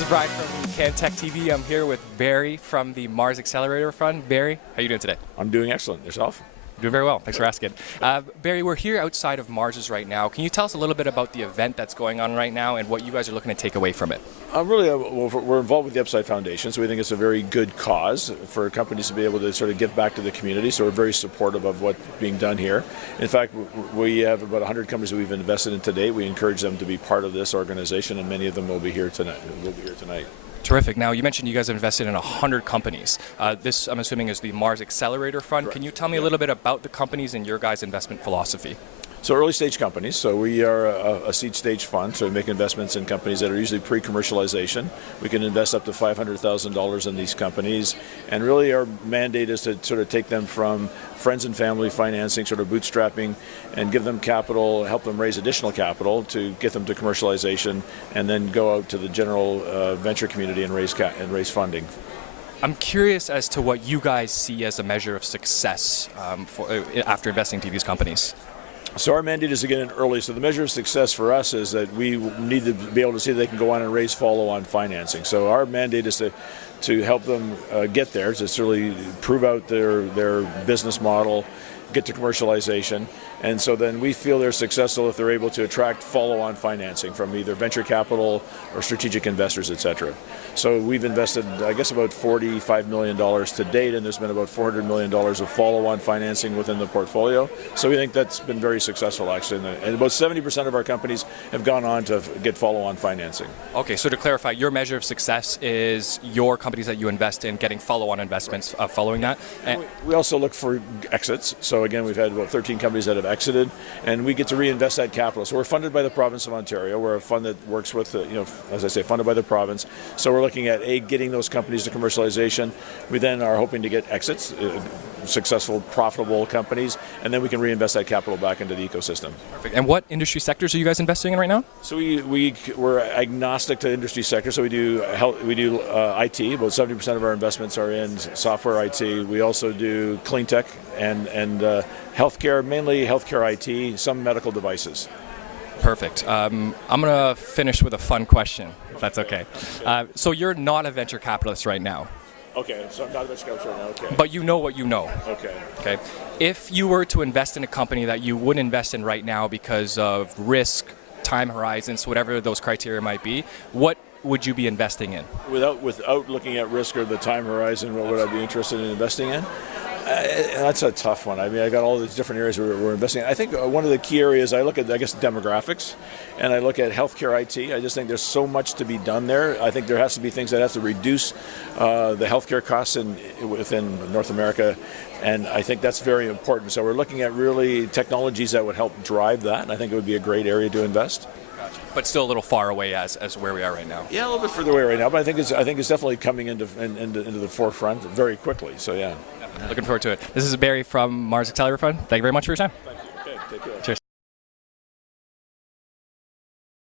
This is Brian from CanTech TV. I'm here with Barry from the MaRS Accelerator Fund. Barry, how are you doing today? I'm doing excellent. Yourself? Doing very well. Thanks for asking. Barry, we're here outside of MaRS's right now. Can you tell us a little bit about the event that's going on right now and what you guys are looking to take away from it? We're involved with the Upside Foundation, so we think it's a very good cause for companies to be able to sort of give back to the community, so we're very supportive of what's being done here. In fact, we have about 100 companies that we've invested in to date. We encourage them to be part of this organization, and many of them will be here tonight. Terrific. Now, you mentioned you guys have invested in 100 companies. This, I'm assuming, is the MaRS Accelerator Fund. Correct. Can you tell me a little bit about the companies and your guys' investment philosophy? So early stage companies, so we are a seed stage fund, so we make investments in companies that are usually pre-commercialization. We can invest up to $500,000 in these companies, and really our mandate is to sort of take them from friends and family financing, sort of bootstrapping, and give them capital, help them raise additional capital to get them to commercialization, and then go out to the general venture community and raise funding. I'm curious as to what you guys see as a measure of success after investing into these companies. So our mandate is to get in early. So the measure of success for us is that we need to be able to see that they can go on and raise follow-on financing. So our mandate is to help them get there, to really prove out their business model, get to commercialization. And so then we feel they're successful if they're able to attract follow-on financing from either venture capital or strategic investors, et cetera. So we've invested, I guess, about $45 million to date, and there's been about $400 million of follow-on financing within the portfolio. So we think that's been very successful, actually. And about 70% of our companies have gone on to get follow-on financing. Okay, so to clarify, your measure of success is your companies that you invest in getting follow-on investments following that? And we also look for exits. So again, we've had about 13 companies that have exited, and we get to reinvest that capital. So we're funded by the province of Ontario. We're a fund that works with, as I say, funded by the province. So we're looking at getting those companies to commercialization. We then are hoping to get exits, successful, profitable companies, and then we can reinvest that capital back into the ecosystem. Perfect. And what industry sectors are you guys investing in right now? So we're agnostic to industry sector. So we do IT. About 70% of our investments are in software IT. We also do clean tech and healthcare, mainly healthcare IT, some medical devices. Perfect. I'm going to finish with a fun question, if that's okay. So you're not a venture capitalist right now. Okay, so I'm not a venture capitalist right now, okay. But you know what you know. Okay. If you were to invest in a company that you wouldn't invest in right now because of risk, time horizons, whatever those criteria might be, what would you be investing in? Without looking at risk or the time horizon, what would I be interested in investing in? That's a tough one. I mean, I got all these different areas we're investing in. I think one of the key areas I look at, I guess, demographics, and I look at healthcare IT. I just think there's so much to be done there. I think there has to be things that have to reduce the healthcare costs within North America, and I think that's very important. So we're looking at really technologies that would help drive that, and I think it would be a great area to invest. But still a little far away as where we are right now. Yeah, a little bit further away right now, but I think it's definitely coming into the forefront very quickly. So yeah. Looking forward to it. This is Barry from MaRS Accelerator Fund. Thank you very much for your time. Thank you. Okay, take care. Cheers.